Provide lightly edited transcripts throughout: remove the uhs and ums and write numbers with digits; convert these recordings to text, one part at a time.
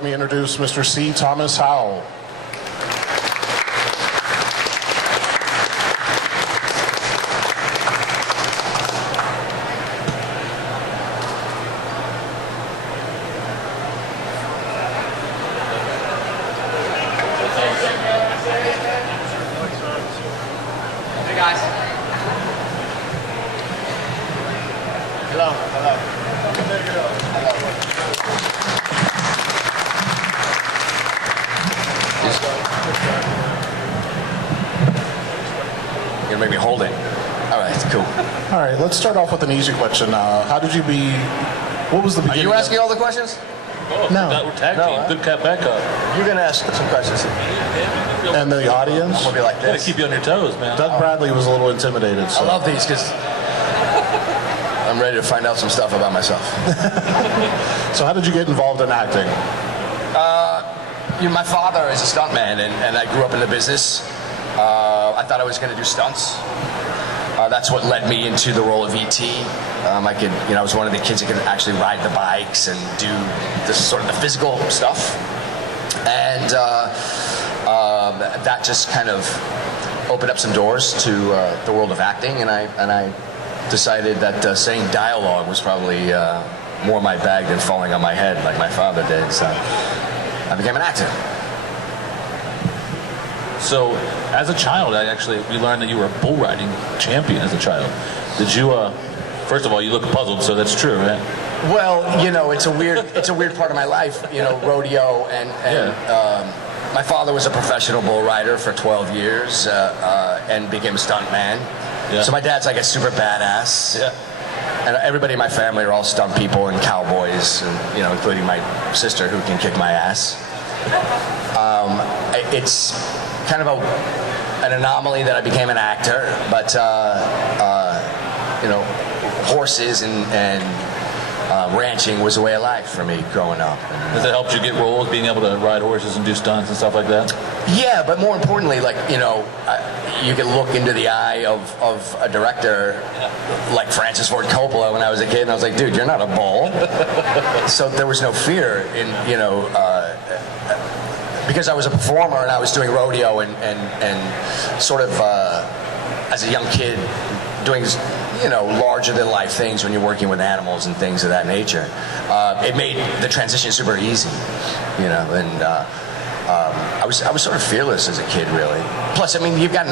let me introduce Mr. C. Thomas Howell. Hey guys. Hello. Hello. You're gonna make me hold it. All right, cool. All right, let's start off with an easy question. How did you be? What was the Are beginning? you asking all the questions? Oh, No. we're tag team. No, Good cat, bad cop. You're gonna ask some questions. And the audience? I'm gonna be like Gotta this. keep you on your toes, man. Doug Bradley was a little intimidated. I So. love these because I'm ready to find out some stuff about myself. So how did you get involved in acting? My father is a stuntman, and I grew up in the business. I thought I was going to do stunts. That's what led me into the role of E.T. I was one of the kids that could actually ride the bikes and do this sort of the physical stuff, and that just kind of opened up some doors to the world of acting, and I decided that saying dialogue was probably more my bag than falling on my head like my father did. So I became an actor. So, as a child, we learned that you were a bull riding champion as a child. Did you, first of all, you look puzzled, so that's true, right? Well, it's a weird part of my life, rodeo, and my father was a professional bull rider for 12 years and became a stuntman. Yeah. So my dad's like a super badass. Yeah. And everybody in my family are all stunt people and cowboys, and, including my sister who can kick my ass. It's kind of an anomaly that I became an actor, but horses and ranching was a way of life for me growing up. Has that helped you get roles, being able to ride horses and do stunts and stuff like that? Yeah, but more importantly, you can look into the eye of a director like Francis Ford Coppola when I was a kid, and I was like, dude, you're not a bull. So there was no fear in, because I was a performer and I was doing rodeo and sort of as a young kid doing larger than life things when you're working with animals and things of that nature. It made the transition super easy, and I was sort of fearless as a kid, really. Plus, you've got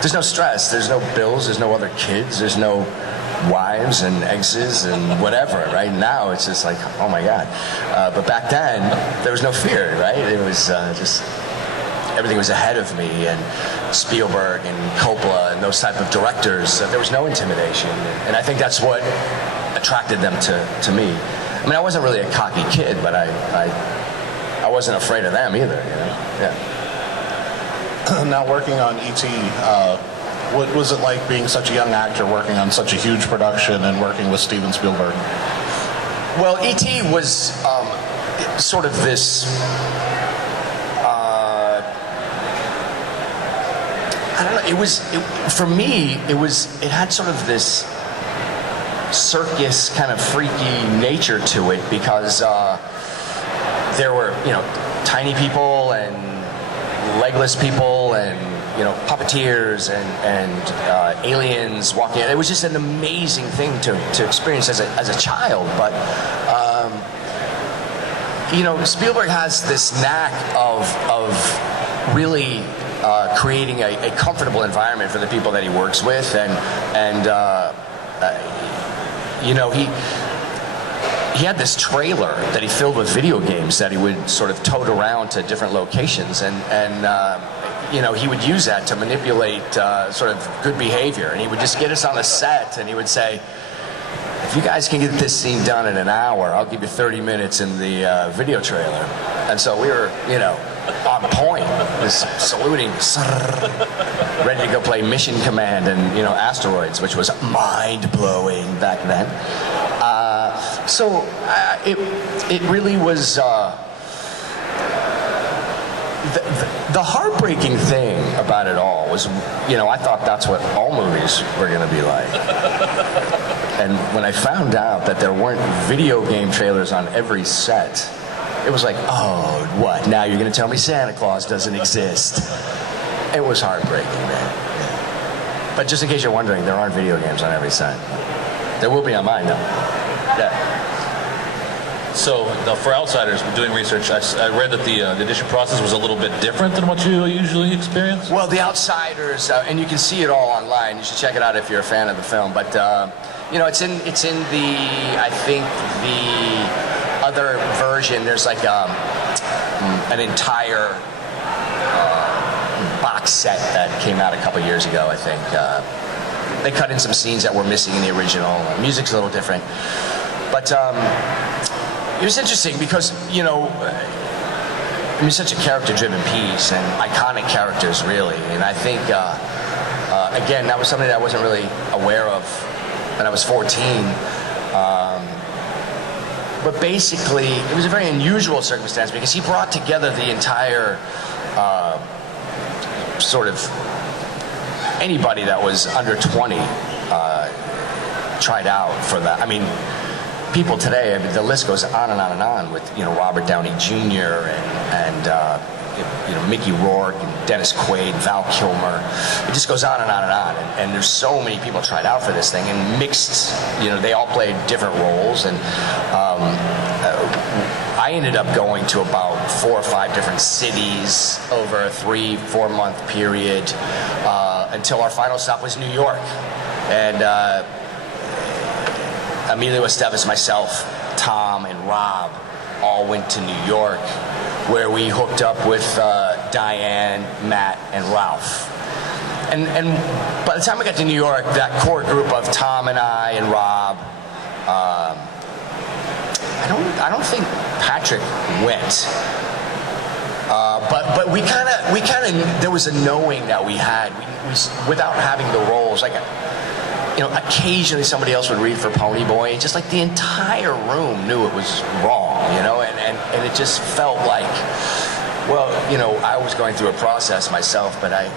there's no stress, there's no bills, there's no other kids, there's no wives and exes and whatever, right? Now it's just like, oh my God. But back then, there was no fear, right? It was just, everything was ahead of me, and Spielberg and Coppola and those type of directors, there was no intimidation. And I think that's what attracted them to me. I wasn't really a cocky kid, but I wasn't afraid of them either, Yeah. Now working on E.T., what was it like being such a young actor working on such a huge production and working with Steven Spielberg? Well, E.T. was sort of this, I don't know, for me, it had sort of this circus kind of freaky nature to it, because there were, tiny people and legless people and puppeteers and aliens walking. It was just an amazing thing to experience as a child. But Spielberg has this knack of really creating a comfortable environment for the people that he works with, and he had this trailer that he filled with video games that he would sort of tote around to different locations, and he would use that to manipulate sort of good behavior. And he would just get us on a set, and he would say, if you guys can get this scene done in an hour, I'll give you 30 minutes in the video trailer. And so we were, on point, just saluting, ready to go play Mission Command and, Asteroids, which was mind-blowing back then. So it really was the heartbreaking thing about it all was, I thought that's what all movies were going to be like. And when I found out that there weren't video game trailers on every set, it was like, oh, what? Now you're going to tell me Santa Claus doesn't exist? It was heartbreaking, man. Yeah. But just in case you're wondering, there aren't video games on every set. There will be on mine, though. Yeah. So, for outsiders, doing research, I read that the audition process was a little bit different than what you usually experience. Well, The Outsiders, and you can see it all online. You should check it out if you're a fan of the film. But you know, it's in the, I think the other version. There's like an entire box set that came out a couple years ago. I think they cut in some scenes that were missing in the original. Music's a little different, but. It was interesting because, you know, I mean, such a character-driven piece and iconic characters, really. And I think, again, that was something that I wasn't really aware of when I was 14. But basically, it was a very unusual circumstance because he brought together the entire sort of anybody that was under 20 tried out for that. I mean, people today, I mean, the list goes on and on and on with, you know, Robert Downey Jr. and you know, Mickey Rourke and Dennis Quaid, Val Kilmer. It just goes on and on and on. And there's so many people tried out for this thing and mixed, you know, they all played different roles. And I ended up going to about 4 or 5 different cities over a 3-4 month period until our final stop was New York. And Emilio Estevez, myself, Tom, and Rob all went to New York, where we hooked up with Diane, Matt, and Ralph. And by the time we got to New York, that core group of Tom and I and Rob, I don't think Patrick went. But we kind of there was a knowing that we had, we without having the roles, like. You know, occasionally somebody else would read for Pony Boy, and just like the entire room knew it was wrong, you know, and it just felt like, well, you know, I was going through a process myself, but I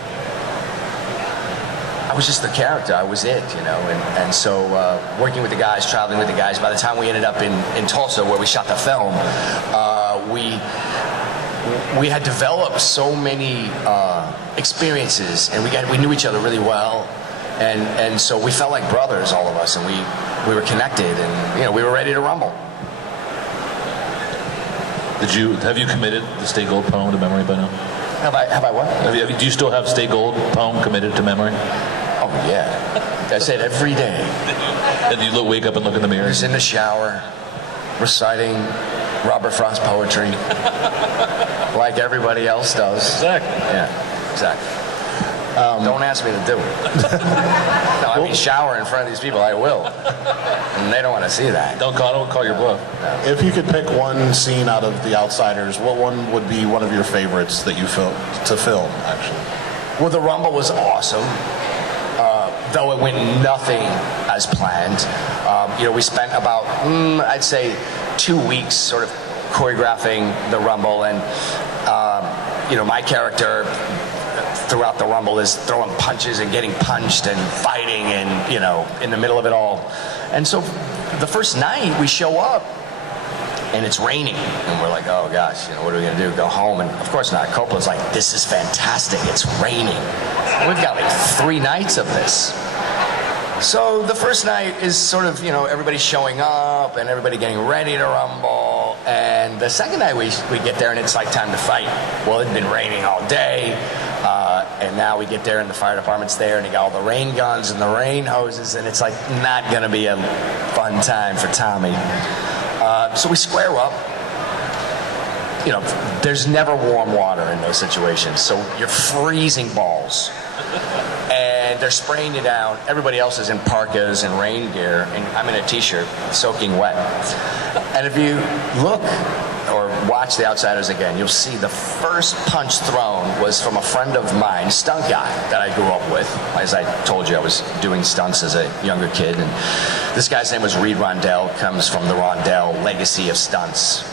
was just the character, I was it, you know, and so working with the guys, traveling with the guys, by the time we ended up in Tulsa, where we shot the film, we had developed so many experiences, and we knew each other really well. And so we felt like brothers, all of us, and we were connected, and you know, we were ready to rumble. Have you committed the Stay Gold poem to memory by now? Have I what? Do you still have Stay Gold poem committed to memory? Oh yeah, I say it every day. And you wake up and look in the mirror? Just in the shower, reciting Robert Frost poetry, like everybody else does. Exactly. Yeah, exactly. Don't ask me to do it. No, I mean, shower in front of these people, I will. And they don't want to see that. Don't call your bluff. No. If you could pick one scene out of The Outsiders, what one would be one of your favorites that you film, actually? Well, the Rumble was awesome, though it went nothing as planned. You know, we spent about, I'd say, 2 weeks sort of choreographing the Rumble, and, you know, my character throughout the Rumble is throwing punches and getting punched and fighting and, you know, in the middle of it all. And so the first night we show up and it's raining and we're like, oh gosh, you know, what are we gonna do? Go home? And of course not. Coppola's like, this is fantastic, it's raining. We've got like 3 nights of this. So the first night is sort of, you know, everybody showing up and everybody getting ready to rumble. And the second night we get there and it's like time to fight. Well, it'd been raining all day. And now we get there and the fire department's there and you got all the rain guns and the rain hoses and it's like not gonna be a fun time for Tommy. So we square up. You know, there's never warm water in those situations, so you're freezing balls. And they're spraying you down. Everybody else is in parkas and rain gear, and I'm in a t-shirt, soaking wet. And if you look or watch The Outsiders again, you'll see the first punch thrown was from a friend of mine, stunt guy that I grew up with. As I told you, I was doing stunts as a younger kid, and this guy's name was Reed Rondell, comes from the Rondell legacy of stunts.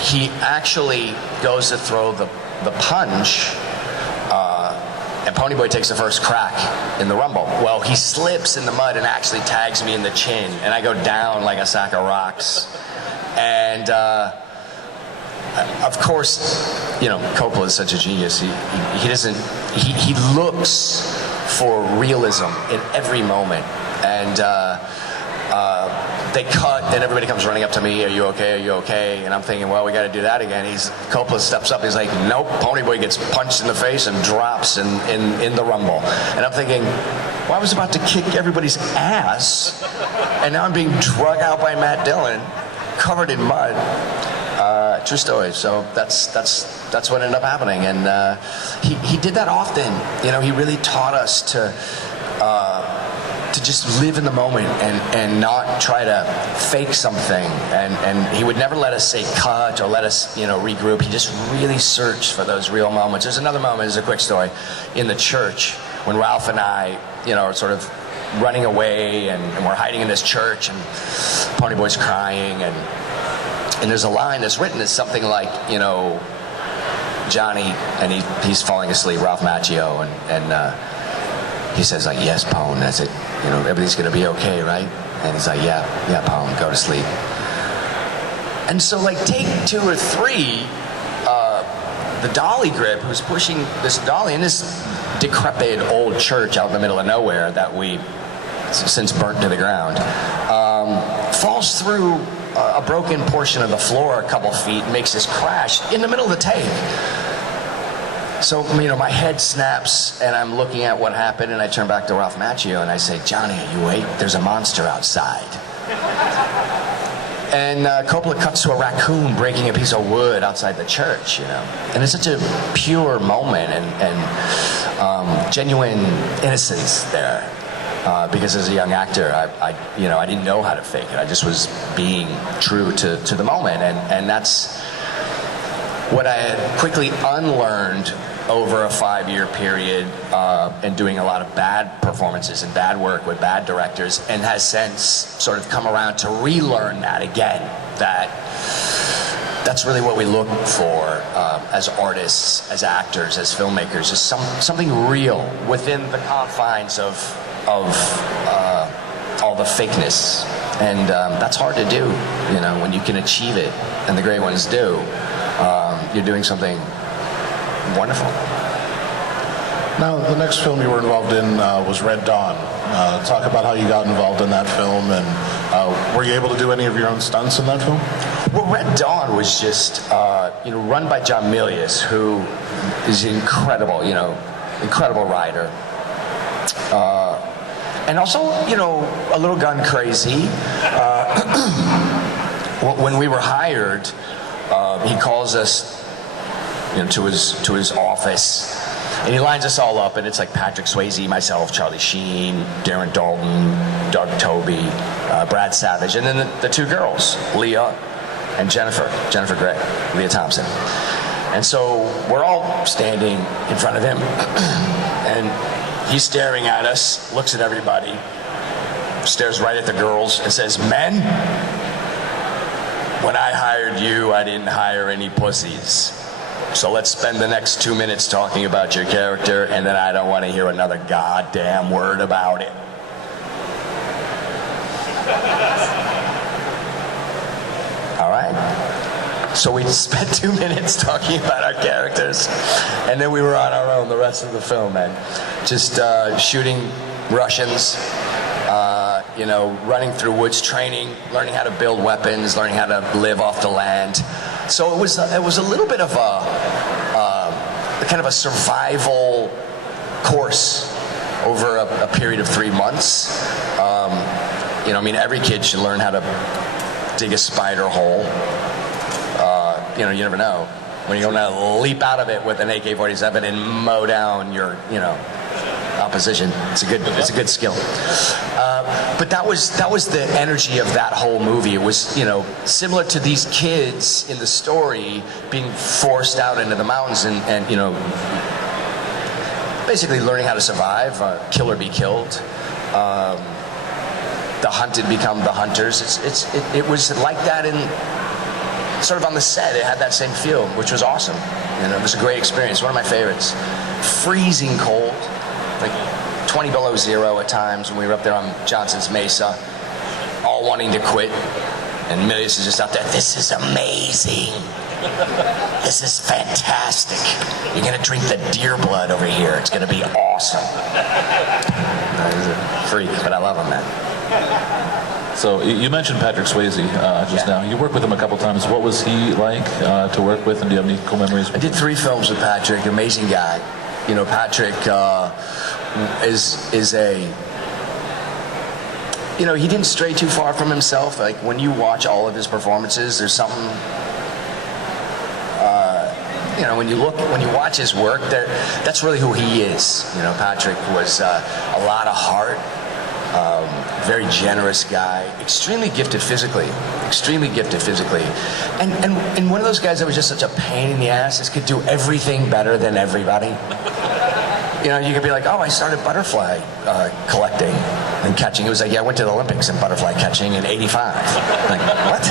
He actually goes to throw the punch, and Ponyboy takes the first crack in the Rumble. Well, he slips in the mud and actually tags me in the chin, and I go down like a sack of rocks. And of course, you know, Coppola is such a genius. He looks for realism in every moment. And they cut, and everybody comes running up to me, are you okay, are you okay? And I'm thinking, well, we got to do that again. Coppola steps up, he's like, nope, Ponyboy gets punched in the face and drops in the rumble. And I'm thinking, well, I was about to kick everybody's ass, and now I'm being drug out by Matt Dillon, covered in mud. True story. So that's what ended up happening. And he did that often. You know, he really taught us to just live in the moment and not try to fake something. And he would never let us say cut or let us, you know, regroup. He just really searched for those real moments. There's another moment, there's a quick story, in the church when Ralph and I, you know, are sort of running away and we're hiding in this church and Ponyboy's crying and there's a line that's written that's something like, you know, Johnny, and he's falling asleep, Ralph Macchio, and he says like, yes, Pone, that's it. You know, everything's gonna be okay, right? And he's like, yeah, Pone, go to sleep. And so like take 2 or 3, the dolly grip who's pushing this dolly in this decrepit old church out in the middle of nowhere that we since burnt to the ground, falls through a broken portion of the floor a couple feet, makes this crash in the middle of the take. So, you know, my head snaps, and I'm looking at what happened, and I turn back to Ralph Macchio, and I say, Johnny, are you awake? There's a monster outside. And Coppola cuts to a raccoon breaking a piece of wood outside the church, you know. And it's such a pure moment and genuine innocence there. Because as a young actor, I didn't know how to fake it. I just was being true to the moment, and that's what I had quickly unlearned over a 5-year period, and doing a lot of bad performances and bad work with bad directors, and has since sort of come around to relearn that again. That's really what we look for as artists, as actors, as filmmakers, is something real within the confines of all the fakeness, and that's hard to do, you know, when you can achieve it, and the great ones do. You're doing something wonderful. Now, the next film you were involved in was Red Dawn. Talk about how you got involved in that film, and were you able to do any of your own stunts in that film? Well, Red Dawn was just, run by John Milius, who is incredible, incredible writer. And also, a little gun crazy. When we were hired, he calls us, to his office, and he lines us all up, and it's like Patrick Swayze, myself, Charlie Sheen, Darren Dalton, Doug Toby, Brad Savage, and then the 2 girls, Leah and Jennifer Gray, Leah Thompson. And so we're all standing in front of him, and he's staring at us, looks at everybody, stares right at the girls, and says, "Men, when I hired you, I didn't hire any pussies. So let's spend the next 2 minutes talking about your character, and then I don't want to hear another goddamn word about it." All right. So we spent 2 minutes talking about our characters, and then we were on our own the rest of the film, and just shooting Russians, running through woods, training, learning how to build weapons, learning how to live off the land. So it was a little bit of a kind of a survival course over a period of 3 months. Every kid should learn how to dig a spider hole. You never know when you're going to leap out of it with an AK-47 and mow down your, opposition. It's a good skill. But that was the energy of that whole movie. It was, similar to these kids in the story being forced out into the mountains and basically learning how to survive, kill or be killed. The hunted become the hunters. It was like that in sort of on the set. It had that same feel, which was awesome. It was a great experience. One of my favorites. Freezing cold, like 20 below zero at times when we were up there on Johnson's Mesa, all wanting to quit. And Milius is just out there, this is amazing. This is fantastic. You're gonna drink the deer blood over here. It's gonna be awesome. He's a freak, but I love him, man. So you mentioned Patrick Swayze just now. You worked with him a couple times. What was he like to work with, and do you have any cool memories? I did 3 films with Patrick. Amazing guy. You know, Patrick is a. You know, he didn't stray too far from himself. Like when you watch all of his performances, there's something. You know, when you watch his work, that's really who he is. You know, Patrick was a lot of heart. Very generous guy, extremely gifted physically, and one of those guys that was just such a pain in the ass. This could do everything better than everybody. You know, you could be like, oh, I started butterfly collecting and catching. It was like, yeah, I went to the Olympics in butterfly catching in '85. Like, what?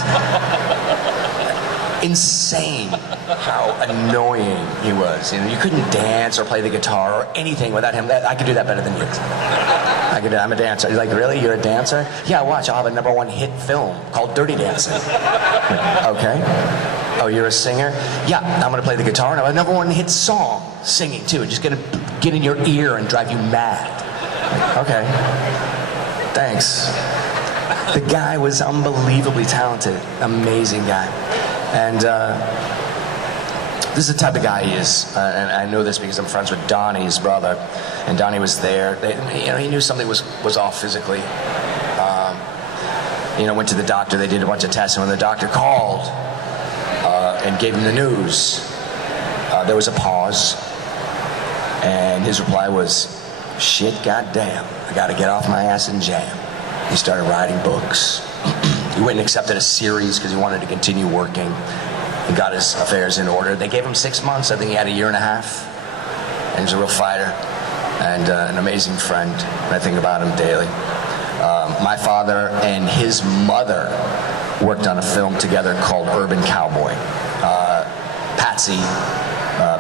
Insane how annoying he was. You know, you couldn't dance or play the guitar or anything without him. I could do that better than you. I'm a dancer. He's like, really? You're a dancer? Yeah, watch. I'll have a #1 hit film called Dirty Dancing. Okay. Oh, you're a singer? Yeah, I'm going to play the guitar and I have a #1 hit song singing too. Just going to get in your ear and drive you mad. Okay. Thanks. The guy was unbelievably talented. Amazing guy. And this is the type of guy he is. And I know this because I'm friends with Donnie, his brother. And Donnie was there. You know, he knew something was off physically. You know, went to the doctor. They did a bunch of tests. And when the doctor called and gave him the news, there was a pause. And his reply was, shit, goddamn. I got to get off my ass and jam. He started writing books. He went and accepted a series because he wanted to continue working and got his affairs in order. They gave him 6 months. I think he had a 1.5 years. And he's a real fighter and an amazing friend. And I think about him daily. My father and his mother worked on a film together called Urban Cowboy. Patsy,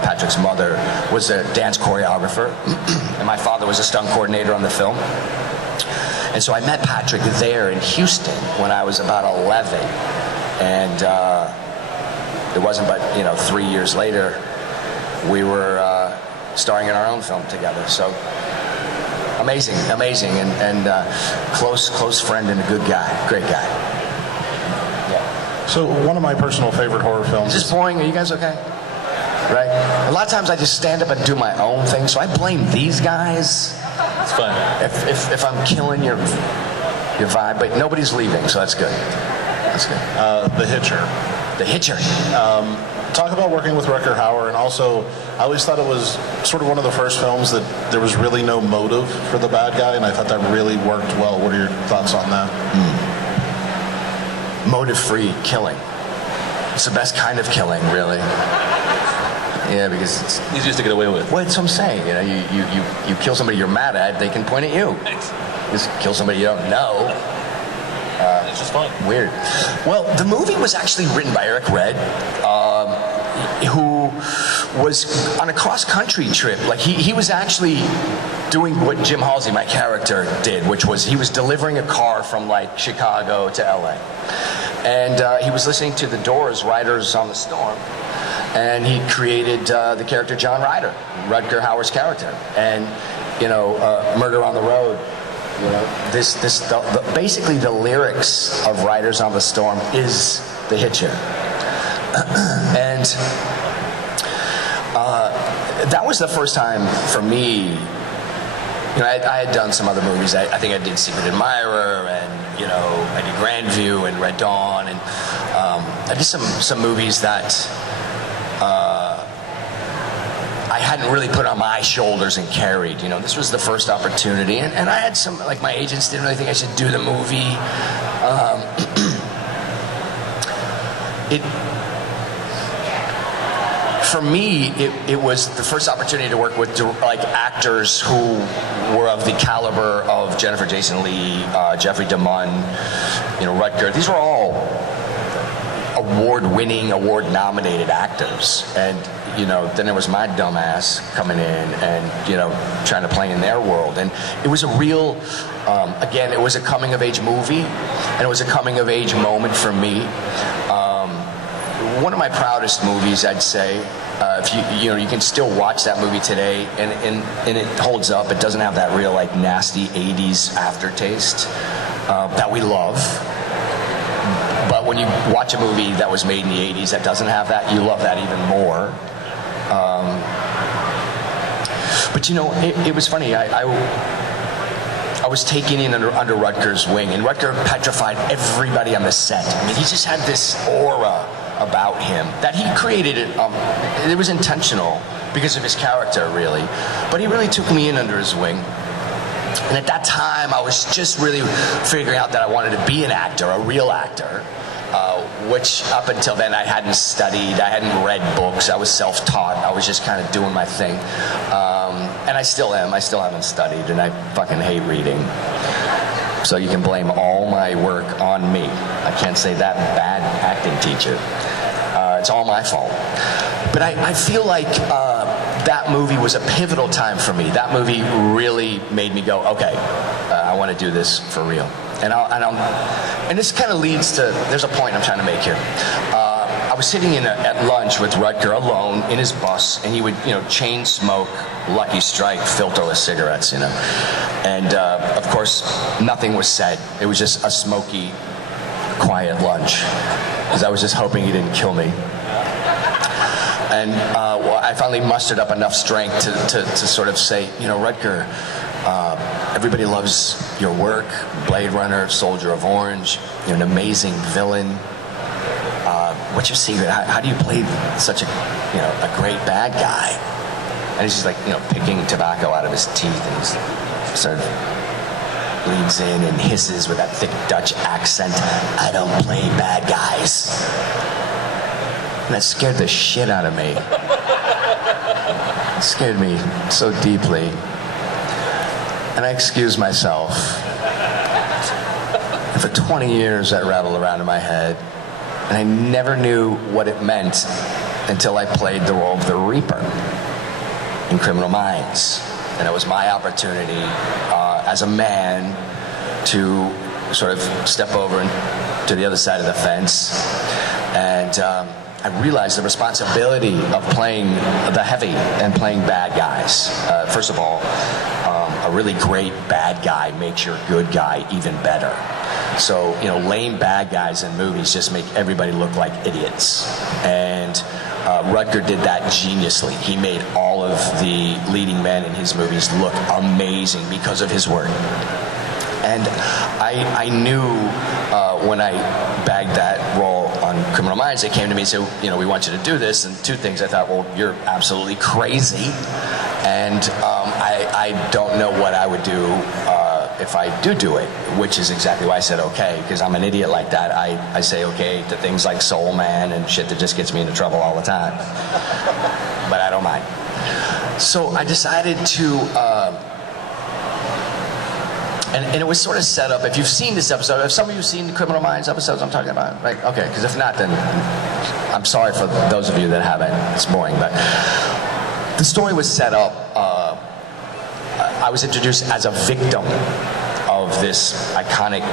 Patrick's mother, was a dance choreographer. And my father was a stunt coordinator on the film. And so I met Patrick there in Houston when I was about 11. And it wasn't but, 3 years later, we were starring in our own film together. So amazing, and close friend and a good guy, great guy. Yeah. So one of my personal favorite horror films. Is this boring? Are you guys okay? Right? A lot of times I just stand up and do my own thing, so I blame these guys. It's fun. If I'm killing your vibe, but nobody's leaving, so that's good. That's good. The Hitcher. The Hitcher. Talk about working with Rutger Hauer, and also, I always thought it was sort of one of the first films that there was really no motive for the bad guy, and I thought that really worked well. What are your thoughts on that? Motive-free killing. It's the best kind of killing, really. Yeah, because it's easiest to get away with. Well, that's what I'm saying. You kill somebody you're mad at, they can point at you. Just kill somebody you don't know. It's just fun. Weird. Well, the movie was actually written by Eric Red, who was on a cross-country trip. Like he was actually doing what Jim Halsey, my character, did, which was he was delivering a car from like Chicago to LA, and he was listening to the Doors' "Riders on the Storm." And he created the character John Ryder, Rutger Hauer's character, and Murder on the Road. Basically the lyrics of Riders on the Storm is the Hitcher, and that was the first time for me. I had done some other movies. I think I did Secret Admirer, and I did Grandview and Red Dawn, and I did some movies that. I hadn't really put on my shoulders and carried. This was the first opportunity, and I had some, like my agents didn't really think I should do the movie. For me, it was the first opportunity to work with like actors who were of the caliber of Jennifer Jason Leigh, Jeffrey DeMunn, Rutger. These were all award-winning, award-nominated actors. And, you know, then there was my dumbass coming in and, you know, trying to play in their world. And it was a real, again, it was a coming-of-age movie, and it was a coming-of-age moment for me. One of my proudest movies, I'd say. If you know, you can still watch that movie today, and it holds up. It doesn't have that real like nasty '80s aftertaste that we love. But when you watch a movie that was made in the '80s that doesn't have that, you love that even more. But you know, it was funny. I was taken in under Rutger's wing, and Rutger petrified everybody on the set. I mean, he just had this aura about him that he created. It was intentional because of his character, really. But he really took me in under his wing. And at that time, I was just really figuring out that I wanted to be an actor, a real actor, which up until then I hadn't studied, I hadn't read books, I was self-taught, I was just kind of doing my thing. And I still am, I still haven't studied, and I fucking hate reading. So you can blame all my work on me. I can't say that bad acting teacher. It's all my fault. But I feel like that movie was a pivotal time for me. That movie really made me go, okay, I want to do this for real. And this kind of leads to, there's a point I'm trying to make here. I was sitting at lunch with Rutger alone in his bus, and he would, you know, chain smoke Lucky Strike filterless cigarettes, you know. And of course, nothing was said. It was just a smoky, quiet lunch, because I was just hoping he didn't kill me. And well, I finally mustered up enough strength to sort of say, you know, Rutger, everybody loves your work. Blade Runner, Soldier of Orange, you're an amazing villain. What's your secret? How do you play such a, you know, a great bad guy? And he's just like, you know, picking tobacco out of his teeth, and he's sort of leans in and hisses with that thick Dutch accent, I don't play bad guys. And that scared the shit out of me. It scared me so deeply. And I excused myself. And for 20 years that rattled around in my head, and I never knew what it meant until I played the role of the Reaper in Criminal Minds. And it was my opportunity as a man to sort of step over to the other side of the fence. And I realized the responsibility of playing the heavy and playing bad guys. First of all, a really great bad guy makes your good guy even better. So, you know, lame bad guys in movies just make everybody look like idiots. And Rutger did that geniusly. He made all of the leading men in his movies look amazing because of his work. And I knew when I bagged that role on Criminal Minds, they came to me and said, you know, we want you to do this. And two things. I thought, well, you're absolutely crazy. And I don't know what I would do if I do it, which is exactly why I said okay, because I'm an idiot like that. I say okay to things like Soul Man and shit that just gets me into trouble all the time. But I don't mind. So I decided to, and it was sort of set up, if you've seen this episode, have some of you seen the Criminal Minds episodes I'm talking about? Right? Okay, because if not, then I'm sorry for those of you that haven't. It's boring, but the story was set up. I was introduced as a victim of this iconic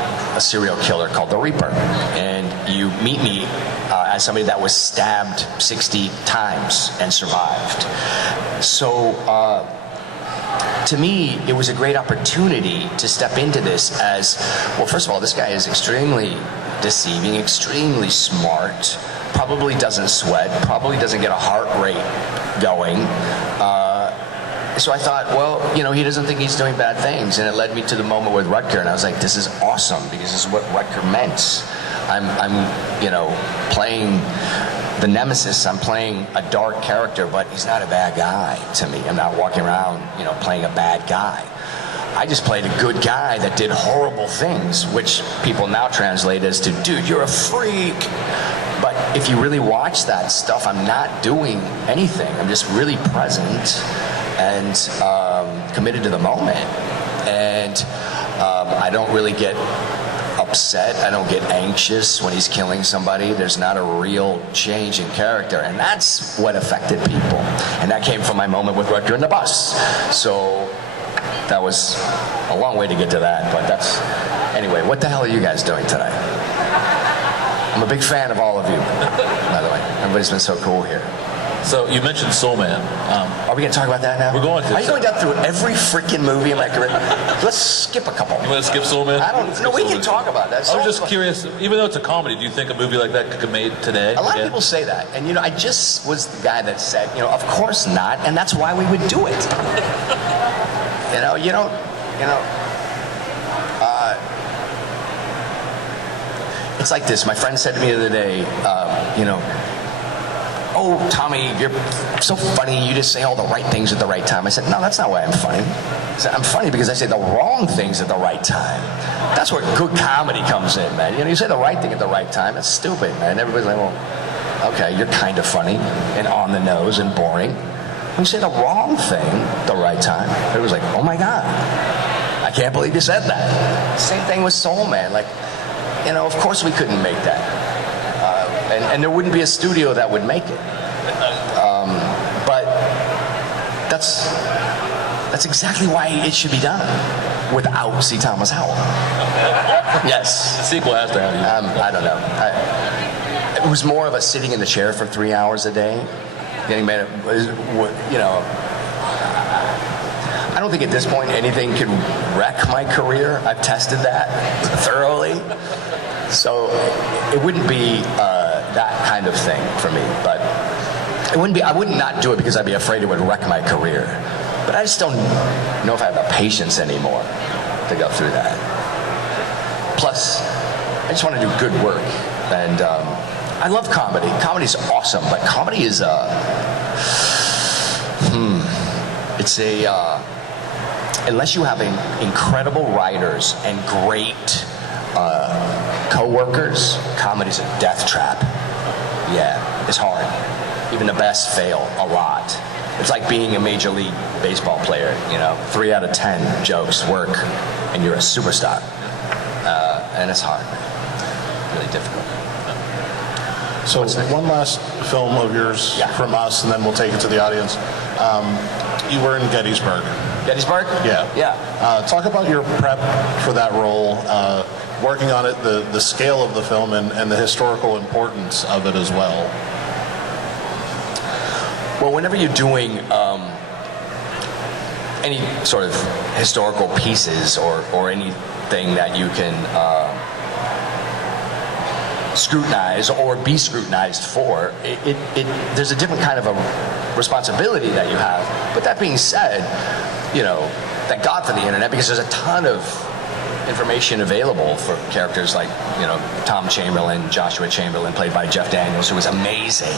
serial killer called the Reaper. And you meet me as somebody that was stabbed 60 times and survived. So to me, it was a great opportunity to step into this as, well, first of all, this guy is extremely deceiving, extremely smart, probably doesn't sweat, probably doesn't get a heart rate going. So I thought, well, you know, he doesn't think he's doing bad things. And it led me to the moment with Rutger, and I was like, this is awesome, because this is what Rutger meant. I'm you know, playing the nemesis. I'm playing a dark character, but he's not a bad guy to me. I'm not walking around, you know, playing a bad guy. I just played a good guy that did horrible things, which people now translate as to, dude, you're a freak. But if you really watch that stuff, I'm not doing anything. I'm just really present and committed to the moment. And I don't really get a upset. I don't get anxious when he's killing somebody. There's not a real change in character, and that's what affected people. And that came from my moment with Rutger in the bus. So that was a long way to get to that, but that's... Anyway, what the hell are you guys doing tonight? I'm a big fan of all of you, by the way. Everybody's been so cool here. So you mentioned Soul Man. Are we going to talk about that now? We're going to. Are you going down through every freaking movie in my career? Let's skip a couple. You want to skip Soul Man? I don't know. We can talk about that. I was just curious, even though it's a comedy, do you think a movie like that could be made today? A lot of people say that. And, you know, I just was the guy that said, you know, of course not. And that's why we would do it. You don't. It's like this. My friend said to me the other day, oh, Tommy, you're so funny. You just say all the right things at the right time. I said, no, that's not why I'm funny. I said, I'm funny because I say the wrong things at the right time. That's where good comedy comes in, man. You know, you say the right thing at the right time. It's stupid, man. Everybody's like, well, okay, you're kind of funny and on the nose and boring. When you say the wrong thing at the right time, everybody's like, oh my God, I can't believe you said that. Same thing with Soul Man. Like, you know, of course we couldn't make that. And there wouldn't be a studio that would make it. But that's exactly why it should be done without C. Thomas Howell. Yes. The sequel has to have you. I don't know. It was more of a sitting in the chair for 3 hours a day. Getting made, you know, I don't think at this point anything could wreck my career. I've tested that thoroughly. So it wouldn't be that kind of thing for me, but it wouldn't be. I would not do it because I'd be afraid it would wreck my career. But I just don't know if I have the patience anymore to go through that. Plus, I just want to do good work, and I love comedy. Comedy's awesome, but comedy is it's a unless you have incredible writers and great co-workers, comedy's a death trap. Yeah, it's hard. Even the best fail a lot. It's like being a Major League Baseball player, you know, 3 out of 10 jokes work and you're a superstar. And it's hard, really difficult. So one last film of yours from us, and then we'll take it to the audience. You were in Gettysburg. Gettysburg? Yeah. Yeah. Talk about your prep for that role, working on it, the scale of the film, and the historical importance of it as well. Well, whenever you're doing any sort of historical pieces or anything that you can scrutinize or be scrutinized for, there's a different kind of a responsibility that you have. But that being said, you know, thank God for the internet, because there's a ton of information available for characters like, you know, Tom Chamberlain, Joshua Chamberlain, played by Jeff Daniels, who was amazing.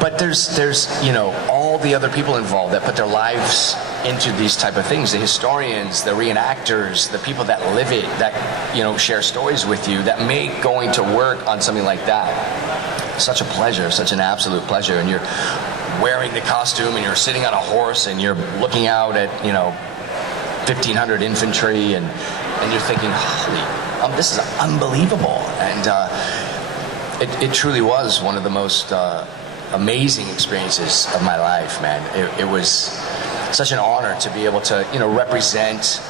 But there's you know, all the other people involved that put their lives into these type of things, the historians, the reenactors, the people that live it, that, you know, share stories with you, that make going to work on something like that such a pleasure, such an absolute pleasure. And you're wearing the costume and you're sitting on a horse and you're looking out at, you know, 1,500 infantry and you're thinking, holy, this is unbelievable. And it truly was one of the most amazing experiences of my life, man. It was such an honor to be able to, you know, represent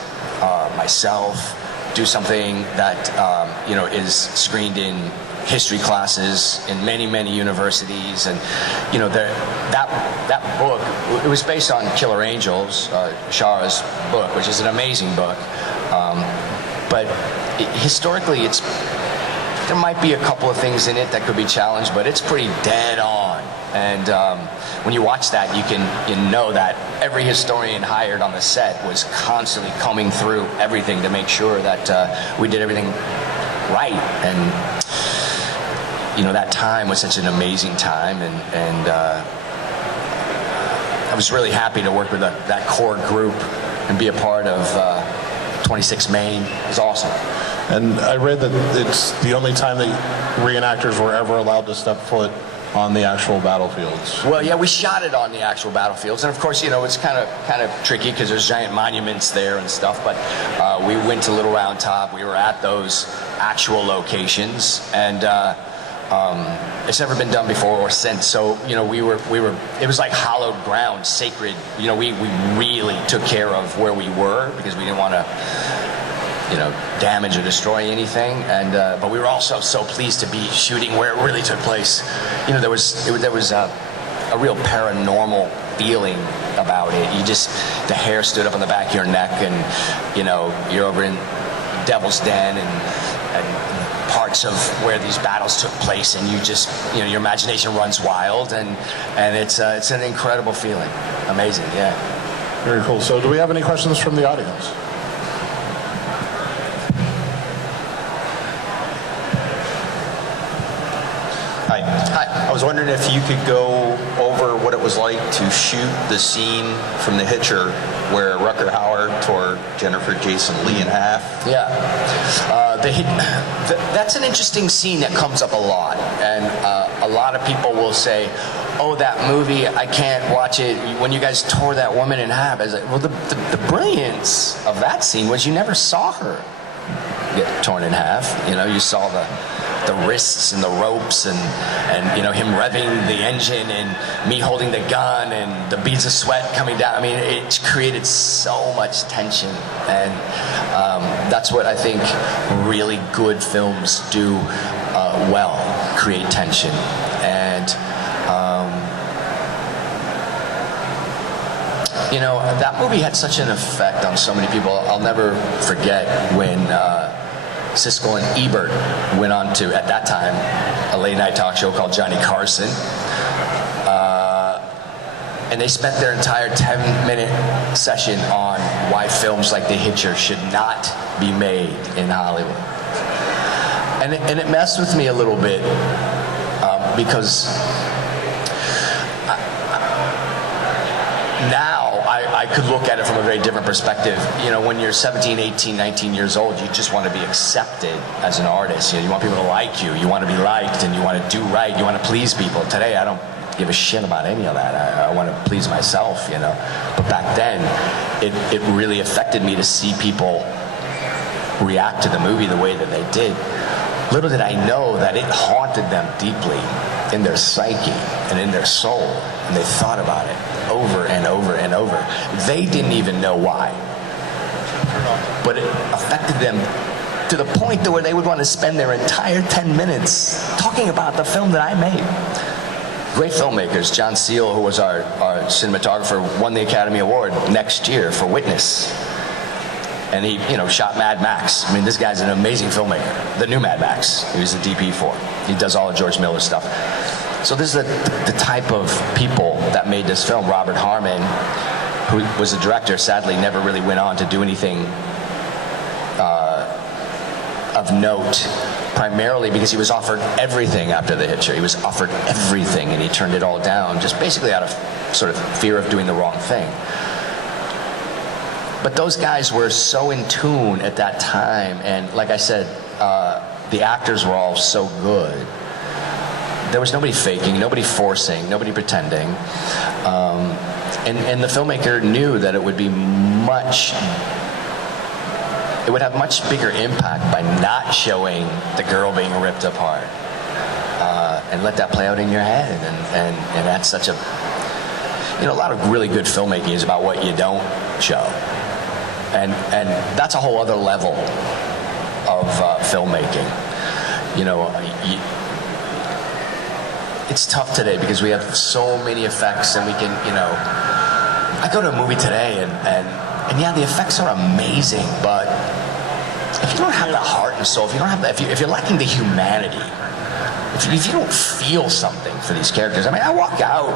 myself, do something that, you know, is screened in history classes in many universities. And, you know, that book, it was based on Killer Angels, Shara's book, which is an amazing book. But historically, there might be a couple of things in it that could be challenged, but it's pretty dead on. And when you watch that, you know that every historian hired on the set was constantly combing through everything to make sure that we did everything right. And you know, that time was such an amazing time, and I was really happy to work with that core group and be a part of 26 Main. It was awesome. And I read that it's the only time that reenactors were ever allowed to step foot on the actual battlefields? Well, yeah, we shot it on the actual battlefields, and of course, you know, it's kind of tricky because there's giant monuments there and stuff. But we went to Little Round Top. We were at those actual locations, and it's never been done before or since. So, you know, we were. It was like hallowed ground, sacred. You know, we really took care of where we were because we didn't want to, you know, damage or destroy anything. And but we were also so pleased to be shooting where it really took place. You know, there was a real paranormal feeling about it. You just, the hair stood up on the back of your neck, and you know, you're over in Devil's Den and parts of where these battles took place, and you just, you know, your imagination runs wild, and it's an incredible feeling. Amazing, yeah. Very cool. So do we have any questions from the audience? Hi. Hi. I was wondering if you could go over what it was like to shoot the scene from The Hitcher where Rutger Hauer tore Jennifer Jason Leigh in half. Yeah. That's an interesting scene that comes up a lot. And a lot of people will say, oh, that movie, I can't watch it. When you guys tore that woman in half, I was like, well, the brilliance of that scene was you never saw her get torn in half. You know, you saw the wrists and the ropes and you know, him revving the engine and me holding the gun and the beads of sweat coming down. I mean, it created so much tension, and that's what I think really good films do well, create tension. And you know, that movie had such an effect on so many people. I'll never forget when Siskel and Ebert went on to, at that time, a late night talk show called Johnny Carson. And they spent their entire 10-minute session on why films like The Hitcher should not be made in Hollywood. And it messed with me a little bit because now I could look at it from a very different perspective. You know, when you're 17, 18, 19 years old, you just want to be accepted as an artist. You know, you want people to like you. You want to be liked, and you want to do right. You want to please people. Today, I don't give a shit about any of that. I want to please myself, you know. But back then, it really affected me to see people react to the movie the way that they did. Little did I know that it haunted them deeply in their psyche and in their soul, and they thought about it over and over and over. They didn't even know why, but it affected them to the point where they would want to spend their entire 10 minutes talking about the film that I made. Great filmmakers. John Seal, who was our cinematographer, won the Academy Award next year for Witness. And he, you know, shot Mad Max. I mean, this guy's an amazing filmmaker. The new Mad Max, he was the DP for. He does all of George Miller's stuff. So this is the type of people that made this film. Robert Harmon, who was the director, sadly never really went on to do anything of note, primarily because he was offered everything after The Hitcher. He was offered everything, and he turned it all down, just basically out of sort of fear of doing the wrong thing. But those guys were so in tune at that time, and like I said, the actors were all so good. There was nobody faking, nobody forcing, nobody pretending. And the filmmaker knew that it would have much bigger impact by not showing the girl being ripped apart. And let that play out in your head. And that's such a, you know, a lot of really good filmmaking is about what you don't show. And that's a whole other level of filmmaking. You know, it's tough today because we have so many effects, and we can, you know, I go to a movie today and yeah, the effects are amazing, but if you don't have the heart and soul, if you don't have that, if you're lacking the humanity, if you don't feel something for these characters, I mean, I walk out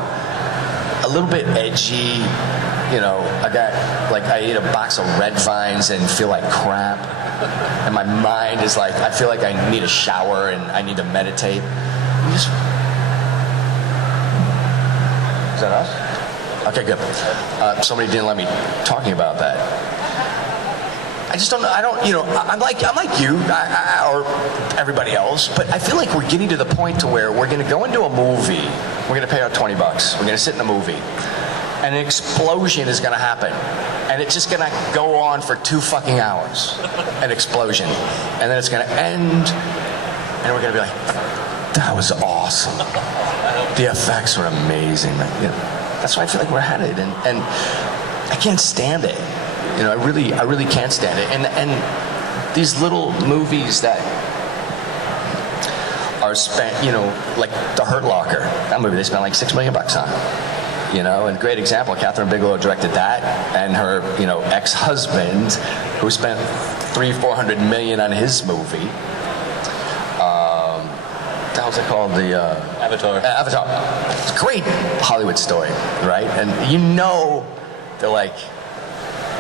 a little bit edgy, you know, I ate a box of Red Vines and feel like crap, and my mind is like, I feel like I need a shower and I need to meditate. Is that us? Okay, good. Somebody didn't let me talking about that. I just don't know. I don't, you know, I'm like you or everybody else, but I feel like we're getting to the point to where we're going to go into a movie. We're going to pay our $20. We're going to sit in a movie, and an explosion is going to happen, and it's just going to go on for 2 fucking hours. An explosion, and then it's going to end, and we're going to be like, that was awesome. The effects were amazing. You know, that's why I feel like we're headed, and I can't stand it. You know, I really can't stand it. And these little movies that are spent, you know, like The Hurt Locker. That movie they spent like $6 million on. You know, and great example, Catherine Bigelow directed that, and her, you know, ex-husband, who spent $300-400 million on his movie. What the hell's it called? The Avatar. Avatar. It's a great Hollywood story, right? And you know, they're like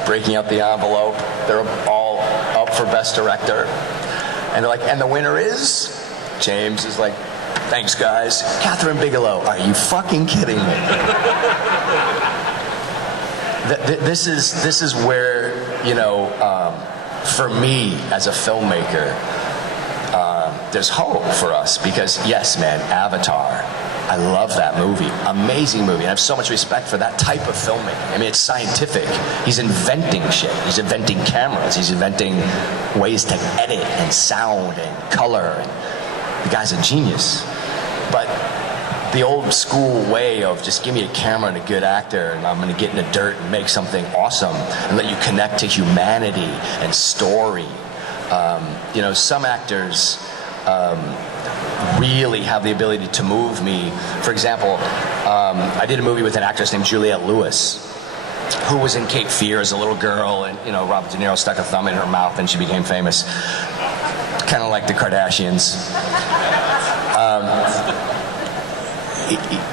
breaking up the envelope. They're all up for Best Director, and they're like, and the winner is. James is like, thanks guys. Catherine Bigelow, are you fucking kidding me? This is where, you know, for me as a filmmaker, there's hope for us, because yes, man, Avatar, I love that movie. Amazing movie. And I have so much respect for that type of filmmaking. I mean, it's scientific. He's inventing shit. He's inventing cameras. He's inventing ways to edit and sound and color. And the guy's a genius. But the old school way of just give me a camera and a good actor and I'm going to get in the dirt and make something awesome and let you connect to humanity and story. You know, some actors really have the ability to move me. For example, I did a movie with an actress named Juliette Lewis, who was in Cape Fear as a little girl, and, you know, Robert De Niro stuck a thumb in her mouth and she became famous. Kind of like the Kardashians.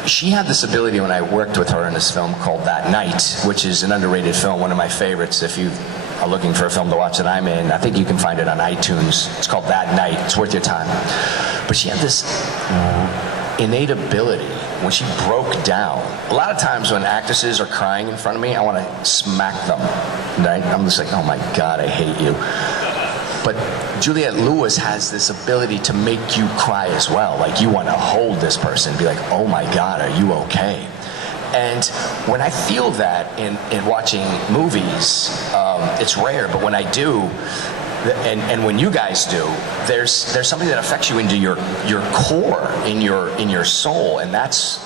She had this ability when I worked with her in this film called That Night, which is an underrated film, one of my favorites. If you are looking for a film to watch that I'm in, I think you can find it on iTunes. It's called That Night. It's worth your time. But she had this innate ability when she broke down. A lot of times when actresses are crying in front of me, I want to smack them. Right? I'm just like, oh my God, I hate you. But Juliette Lewis has this ability to make you cry as well. Like, you want to hold this person and be like, oh my God, are you okay? And when I feel that in watching movies, it's rare, but when I do, and when you guys do, there's something that affects you into your core, in your soul, and that's,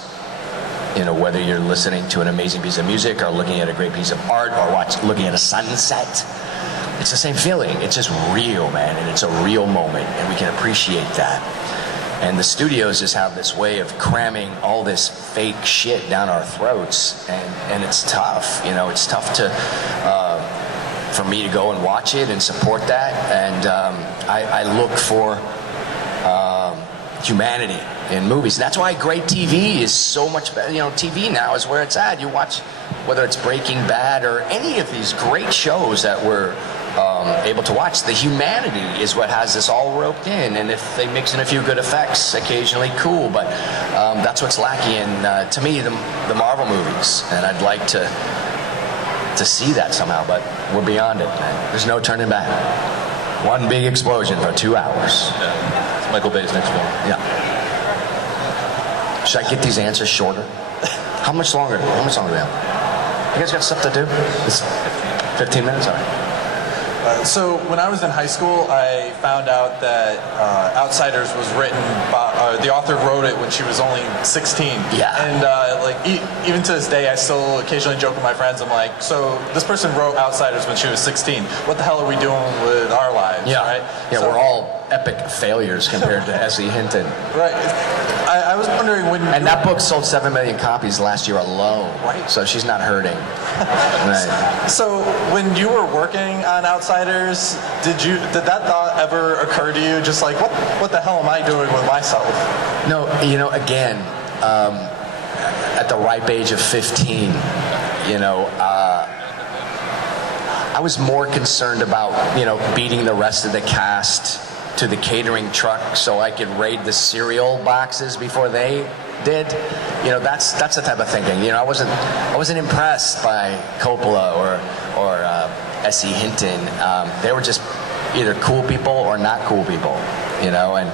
you know, whether you're listening to an amazing piece of music or looking at a great piece of art or looking at a sunset. It's the same feeling. It's just real, man, and it's a real moment, and we can appreciate that. And the studios just have this way of cramming all this fake shit down our throats, and it's tough. You know, it's tough to for me to go and watch it and support that. And I look for humanity in movies. That's why great TV is so much better. You know, TV now is where it's at. You watch, whether it's Breaking Bad or any of these great shows that we're able to watch, the humanity is what has this all roped in. And if they mix in a few good effects, occasionally, cool. But that's what's lacking in, to me, the Marvel movies. And I'd like to see that somehow, but we're beyond it, man. There's no turning back. One big explosion for 2 hours. Yeah. It's Michael Bay's next film. Yeah. Should I get these answers shorter? How much longer? How much longer do we have? You guys got stuff to do? It's 15 minutes? All right. So when I was in high school, I found out that Outsiders was written by, the author wrote it when she was only 16. Yeah. And even to this day, I still occasionally joke with my friends. I'm like, so this person wrote Outsiders when she was 16. What the hell are we doing with our lives? Yeah. Right? Yeah, so, we're all epic failures compared to S.E. Hinton. Right. I was wondering when. And that book sold 7 million copies last year alone. Right. So she's not hurting. Right. So when you were working on Outsiders, did that thought ever occur to you? Just like, what the hell am I doing with myself? No, you know, again, at the ripe age of 15, you know, I was more concerned about, you know, beating the rest of the cast to the catering truck so I could raid the cereal boxes before they did. You know, that's the type of thinking. You know, I wasn't impressed by Coppola or S.E. Hinton, they were just either cool people or not cool people, you know, and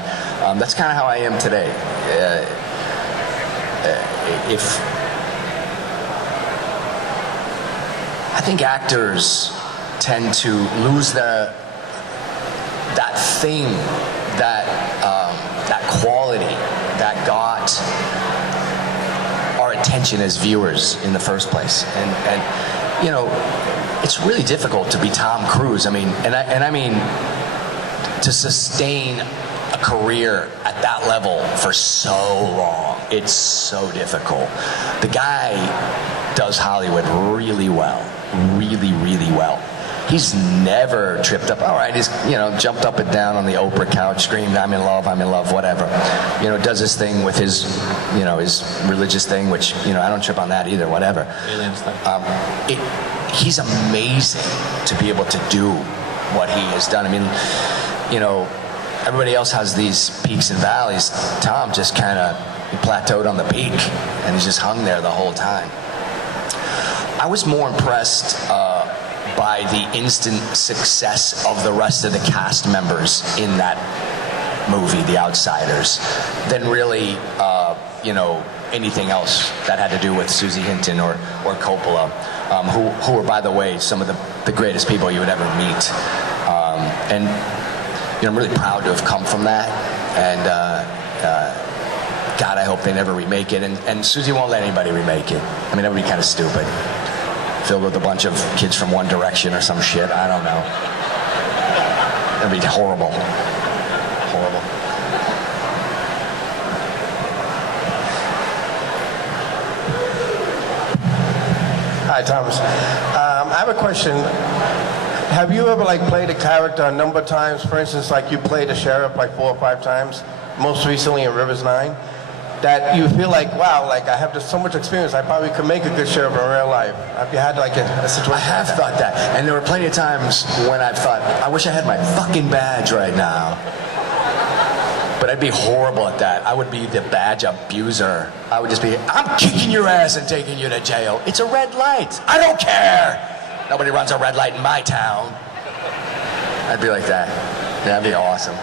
that's kind of how I am today. I think actors tend to lose that thing, that quality that got our attention as viewers in the first place, and you know, it's really difficult to be Tom Cruise. I mean, and I mean, to sustain a career at that level for so long, it's so difficult. The guy does Hollywood really well, really well. He's never tripped up. All right, he's, you know, jumped up and down on the Oprah couch, screamed, I'm in love, whatever. You know, does his thing with his, you know, his religious thing, which, you know, I don't trip on that either, whatever. Aliens thing. He's amazing to be able to do what he has done. I mean, you know, everybody else has these peaks and valleys. Tom just kind of plateaued on the peak, and he just hung there the whole time. I was more impressed by the instant success of the rest of the cast members in that movie, The Outsiders, than really, you know, anything else that had to do with Susie Hinton or Coppola, who were, by the way, some of the greatest people you would ever meet. And you know, I'm really proud to have come from that. And God, I hope they never remake it. And Susie won't let anybody remake it. I mean, that would be kind of stupid. Filled with a bunch of kids from One Direction or some shit. I don't know. That'd be horrible. Horrible. Hi, Thomas. I have a question. Have you ever played a character a number of times? For instance, you played a sheriff 4 or 5 times, most recently in Rivers 9, that you feel wow, I have just so much experience, I probably could make a good sheriff in real life. Have you had a situation? I have thought that, and there were plenty of times when I've thought, I wish I had my fucking badge right now. But I'd be horrible at that. I would be the badge abuser. I would just be, I'm kicking your ass and taking you to jail. It's a red light. I don't care. Nobody runs a red light in my town. I'd be like that. Yeah, that'd be awesome.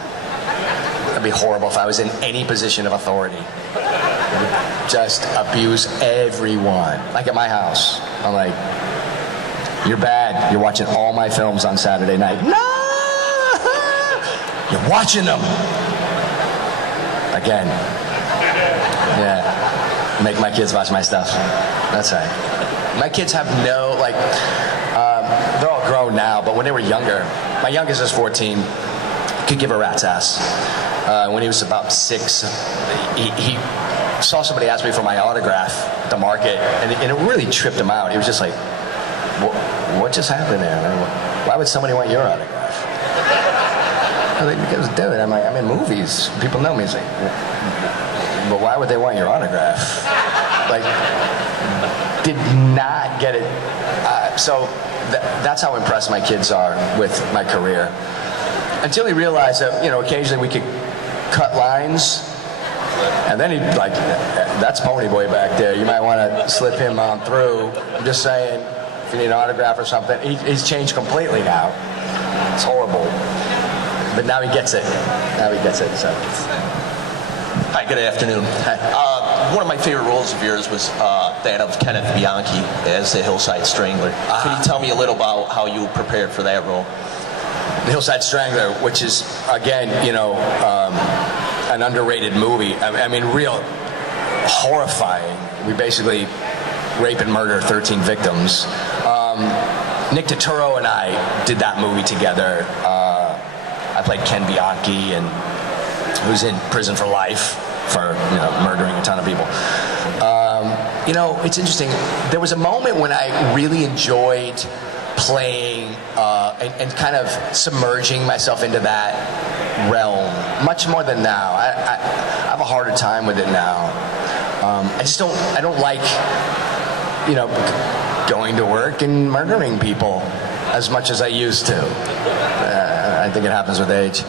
That'd be horrible if I was in any position of authority. I would just abuse everyone. Like at my house. I'm like, you're bad. You're watching all my films on Saturday night. No! You're watching them. Again. Yeah. Make my kids watch my stuff. That's right. My kids have no, they're all grown now, but when they were younger, my youngest is 14, could give a rat's ass. When he was about 6, he saw somebody ask me for my autograph at the market, and it really tripped him out. He was just like, what just happened there? Why would somebody want your autograph? I was like, because, dude, I'm in movies. People know me. He's like, but why would they want your autograph? Did not get it. So that's how impressed my kids are with my career. Until he realized that, occasionally we could cut lines, and then he'd that's Pony Boy back there. You might want to slip him on through. I'm just saying, if you need an autograph or something. He's changed completely now. It's horrible. But now he gets it. So. Hi, good afternoon. One of my favorite roles of yours was that of Kenneth Bianchi as the Hillside Strangler. Can you tell me a little about how you prepared for that role? The Hillside Strangler, which is, again, an underrated movie. I mean, real horrifying. We basically rape and murder 13 victims. Nick Turturro and I did that movie together. I played Ken Bianchi, and who's in prison for life for murdering a ton of people. It's interesting. There was a moment when I really enjoyed playing and kind of submerging myself into that realm much more than now. I have a harder time with it now. I don't like going to work and murdering people as much as I used to. I think it happens with age.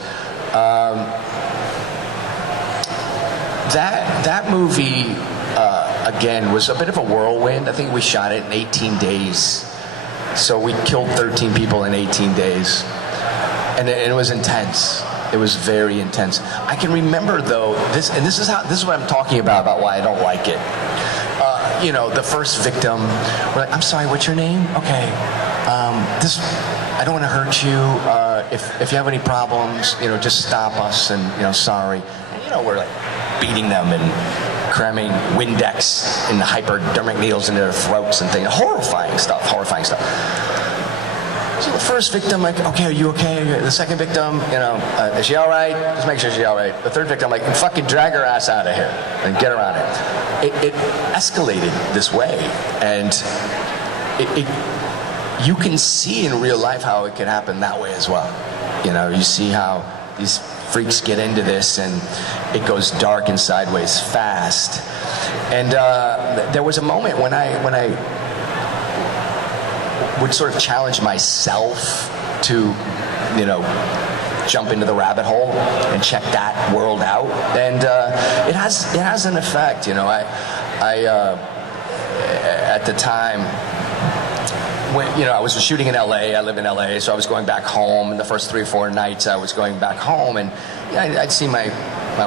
That movie again was a bit of a whirlwind. I think we shot it in 18 days. So we killed 13 people in 18 days. And it was intense. It was very intense. I can remember though, this is what I'm talking about why I don't like it. You know, the first victim, we're like, I'm sorry, what's your name? Okay, I don't want to hurt you. If you have any problems, you know, just stop us and, you know, sorry. And, you know, we're like beating them and cramming Windex and hypodermic needles into their throats and things. Horrifying stuff. So the first victim, like, okay, are you okay? The second victim, you know, is she all right? Just make sure she's all right. The third victim, like, fucking drag her ass out of here and get her out of here. It escalated this way, and you can see in real life how it can happen that way as well. You know, you see how these freaks get into this, and it goes dark and sideways fast. And there was a moment when I would sort of challenge myself to, you know, jump into the rabbit hole and check that world out, and it has an effect. You know, I at the time, when, you know, I was shooting in LA. I live in LA, so I was going back home. And the first 3 or 4 nights, I was going back home, and I'd see my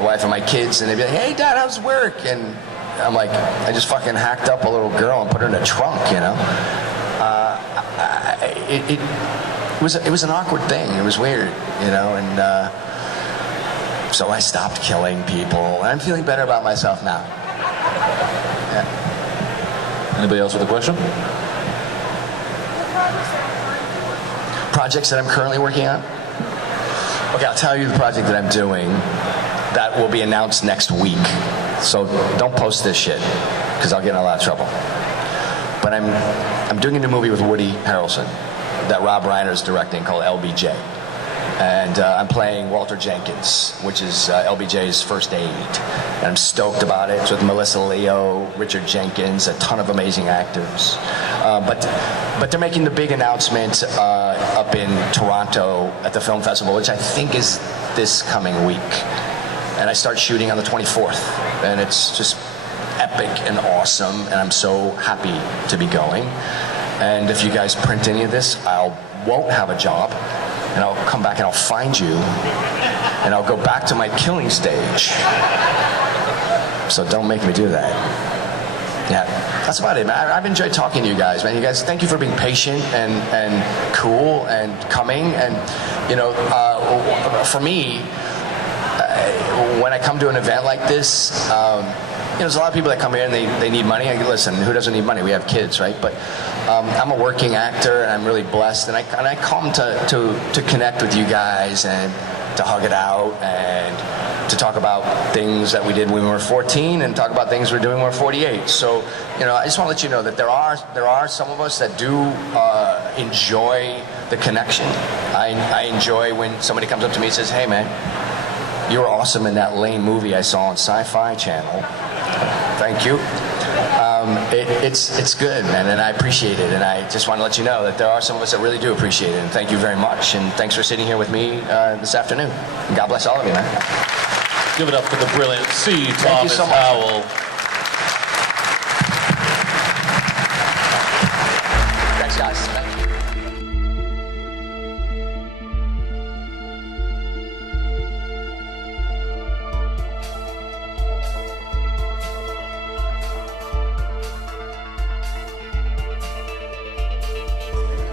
wife and my kids, and they'd be like, "Hey, Dad, how's work?" And I'm like, I just fucking hacked up a little girl and put her in a trunk, you know. It was an awkward thing. It was weird, you know, and so I stopped killing people. And I'm feeling better about myself now. Yeah. Anybody else with a question? Projects that I'm currently working on? Okay, I'll tell you the project that I'm doing that will be announced next week. So don't post this shit, because I'll get in a lot of trouble. But I'm doing a new movie with Woody Harrelson that Rob Reiner's directing called LBJ. And I'm playing Walter Jenkins, which is LBJ's first aide. And I'm stoked about it. It's with Melissa Leo, Richard Jenkins, a ton of amazing actors. But they're making the big announcement up in Toronto at the film festival, which I think is this coming week. And I start shooting on the 24th. And it's just epic and awesome, and I'm so happy to be going. And if you guys print any of this, I won't have a job, and I'll come back and I'll find you, and I'll go back to my killing stage. So don't make me do that. Yeah, that's about it, man. I've enjoyed talking to you guys, man. You guys, thank you for being patient and cool and coming. And, you know, for me, when I come to an event like this, you know, there's a lot of people that come here and they need money. Listen, who doesn't need money? We have kids, right? But I'm a working actor, and I'm really blessed. And I come to connect with you guys and to hug it out and to talk about things that we did when we were 14 and talk about things we're doing when we're 48. So, you know, I just want to let you know that there are some of us that do enjoy the connection. I enjoy when somebody comes up to me and says, "Hey, man, you were awesome in that lame movie I saw on Sci-Fi Channel." Thank you. It's good, man, and I appreciate it. And I just want to let you know that there are some of us that really do appreciate it. And thank you very much. And thanks for sitting here with me this afternoon. And God bless all of you, man. Give it up for the brilliant C. Thank you Thomas so much. Howell.